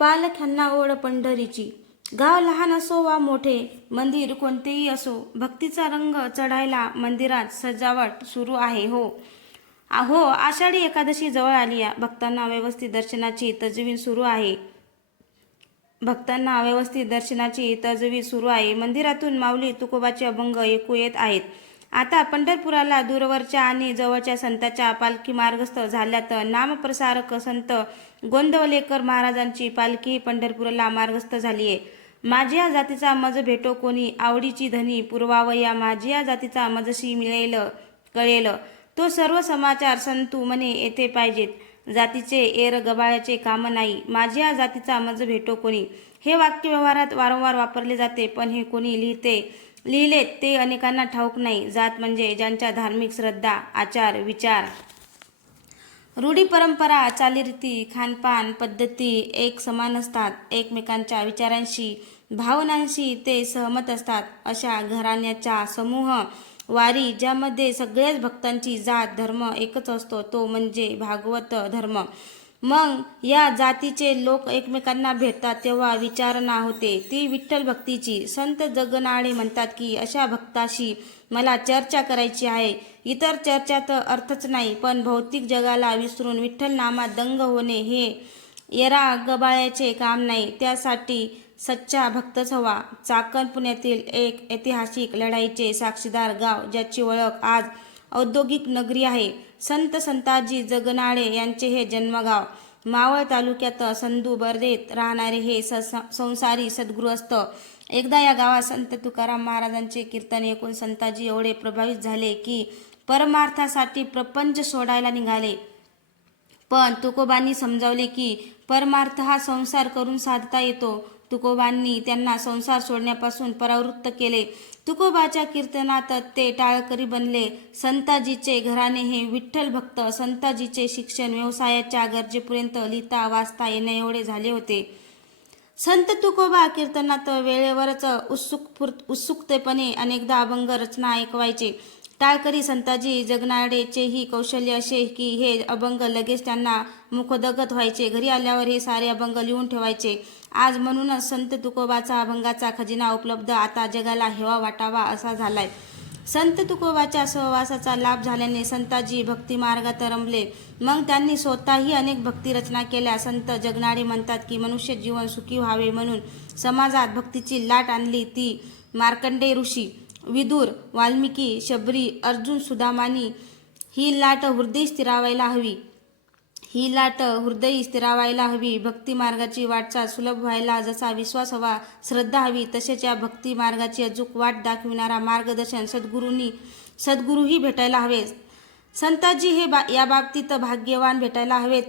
पालख्यांना ओढ पंढरीची. गाव लहान असो वा मोठे मंदिर कोणतेही असो भक्तीचा रंग चढायला मंदिरात सजावट सुरू आहे हो. हो आषाढी एकादशी जवळ आली आहे भक्तांना व्यवस्थित दर्शनाची तजवीज सुरू आहे. भक्तांना व्यवस्थित दर्शनाची तजवीज सुरू आहे. मंदिरातून माऊली तुकोबाचे अभंग ऐकू येत आहेत. आता पंढरपुराला दूरवरच्या आणि जवळच्या संतांच्या पालखी मार्गस्थ झाल्यात. नामप्रसारक संत गोंदवलेकर महाराजांची पालखी पंढरपुराला मार्गस्थ झाली आहे. माझ्या जातीचा मज भेटो कोणी आवडीची धनी पुरवावया माझ्या जातीचा मजशी मिळेल कळेल. तो सर्व समाचार संतू मने येथे पाहिजेत. जातीचे एर गबाळ्याचे काम नाही. माझ्या जातीचा मज भेटो कोणी? हे वाक्य व्यवहारात वारंवार वापरले जाते पण हे कोणी लिहिते? लिहिले ते अनेकांना ठाऊक नाही. जात म्हणजे ज्यांच्या धार्मिक श्रद्धा आचार विचार. रूढी परंपरा चालीरीती खानपान पद्धती एक समान असतात. एकमेकांच्या विचारांशी भावनांशी ते सहमत असतात. अशा घराण्याचा समूह वारी ज्यामध्ये सगळ्याच भक्तांची जात धर्म एकच असतो तो म्हणजे भागवत धर्म. मग या जातीचे लोक एकमेकांना भेटतात तेव्हा विचारणा होते. ती विठ्ठल भक्तीची संत जगनाळे म्हणतात की अशा भक्ताशी मला चर्चा करायची आहे. इतर चर्चा तर अर्थच नाही पण भौतिक जगाला विसरून विठ्ठल नामात दंग होणे हे येरा गबाळ्याचे काम नाही. त्यासाठी सच्चा भक्तच हवा चाकण पुण्यातील एक ऐतिहासिक लढाईचे साक्षीदार गाव ज्याची ओळख आज औद्योगिक नगरी आहे. संत संताजी जगनाळे यांचे हे जन्मगाव. मावळ तालुक्यात संधू बर्देत राहणारे हे स संसारी सद्गृहस्थ. एकदा या गावात संत तुकाराम महाराजांचे कीर्तन ऐकून संताजी एवढे प्रभावित झाले की परमार्थासाठी प्रपंच सोडायला निघाले. पण तुकोबांनी समजावले की परमार्थ हा संसार करून साधता येतो. तुकोबांनी त्यांना संसार सोडण्यापासून परावृत्त केले. तुकोबाच्या कीर्तनात ते टाळकरी बनले. संताजीचे घराणे हे विठ्ठल भक्त. संताजीचे शिक्षण व्यवसायाच्या गरजेपर्यंत लिहिता वाचता येणे एवढे झाले होते. संत तुकोबा कीर्तनात वेळेवरच उत्सुक उत्सुकतेपणे अनेकदा अभंग रचना ऐकवायचे. टाळकरी संताजी जगनाडेचेही कौशल्य असे की हे अभंग लगेच त्यांना मुखोदगत व्हायचे. घरी आल्यावर हे सारे अभंग लिहून ठेवायचे. आज म्हणूनच संत तुकोबाचा अभंगाचा खजिना उपलब्ध आता जगाला हेवा वाटावा असा झालाय. संत तुकोबाच्या सहवासाचा लाभ झाल्याने संताजी भक्ती मार्गात रमले मग त्यांनी स्वतःही अनेक भक्ती रचना केल्या. संत जगनाडे म्हणतात की मनुष्य जीवन सुखी व्हावे म्हणून समाजात भक्तीची लाट आणली ती मार्कंडे ऋषी विदूर वाल्मिकी शबरी अर्जुन सुदामानी ही लाट हृदय स्थिरावायला हवी. ही लाट हृदयी स्थिरावायला हवी. भक्तिमार्गाची वाटचाल सुलभ व्हायला जसा विश्वास हवा श्रद्धा हवी तसेच या भक्तिमार्गाची अचूक वाट दाखविणारा मार्गदर्शन सद्गुरूंनी सद्गुरूही भेटायला हवे संताजी हे बा या बाबतीत भाग्यवान भेटायला हवेत.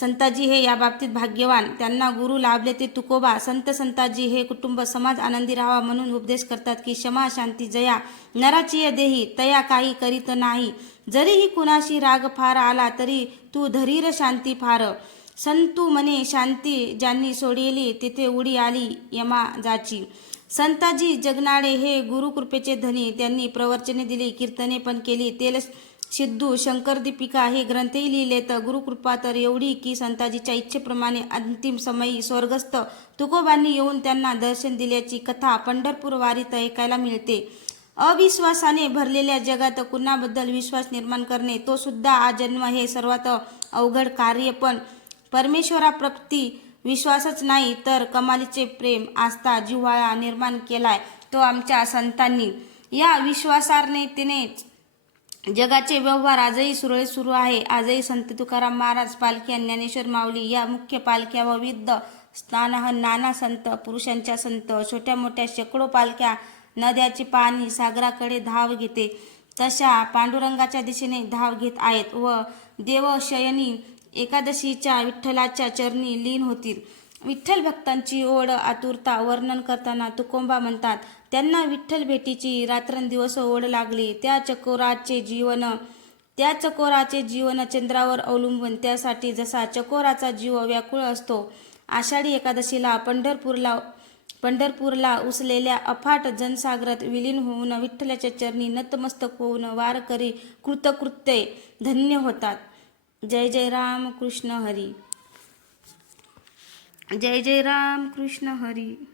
संताजी हे या बाबतीत भाग्यवान. त्यांना गुरु लाभले ते तुकोबा. संत संताजी हे कुटुंब समाज आनंदी राहावा म्हणून उपदेश करतात की क्षमा शांती जया नराची देही तया काही करीत नाही. जरीही कुणाशी राग फार आला तरी तू धरीर शांती फार. संतू मने शांती ज्यांनी सोडिली तिथे उडी आली यमा जाची. संताजी जगनाडे हे गुरुकृपेचे धनी. त्यांनी प्रवचने दिली कीर्तने पण केली. तेल सिद्धू शंकर दीपिका हे ग्रंथही लिहिले तर गुरुकृपा तर एवढी की संताजीच्या इच्छेप्रमाणे अंतिम समयी स्वर्गस्थ तुकोबांनी येऊन त्यांना दर्शन दिल्याची कथा पंढरपूर वारीत ऐकायला मिळते. अविश्वासाने भरलेल्या जगात कुणाबद्दल विश्वास निर्माण करणे तो सुद्धा आजन्म हे सर्वात अवघड कार्य. पण परमेश्वराप्रती विश्वासच नाही तर कमालीचे प्रेम आस्था जिव्हाळा निर्माण केलाय तो आमच्या संतांनी. या विश्वासार्नेतेनेच जगाचे व्यवहार आजही सुरळीत सुरू आहे. आजही संत तुकाराम महाराज पालखी आणि ज्ञानेश्वर माऊली या मुख्य पालख्या व विविध स्थानह नाना संत पुरुषांच्या संत छोट्या मोठ्या शेकडो पालख्या नद्याचे पाणी सागराकडे धाव घेते. तशा पांडुरंगाच्या दिशेने धाव घेत आहेत व देवशयनी एकादशीच्या विठ्ठलाच्या चरणी लीन होतील. विठ्ठल भक्तांची ओढ आतुरता वर्णन करताना तुकोंबा म्हणतात. त्यांना विठ्ठल भेटीची रात्रंदिवस ओढ लागली. त्या चकोराचे जीवन त्या चकोराचे जीवन चंद्रावर अवलंबून त्यासाठी जसा चकोराचा जीव व्याकुळ असतो आषाढी एकादशीला पंढरपूरला पंढरपूरला उसलेल्या अफाट जनसागरात विलीन होऊन विठ्ठलाच्या चरणी नतमस्तक होऊन वारकरी कृतकृत्य धन्य होतात. जय जय राम कृष्ण हरी. जय जय राम कृष्ण हरी.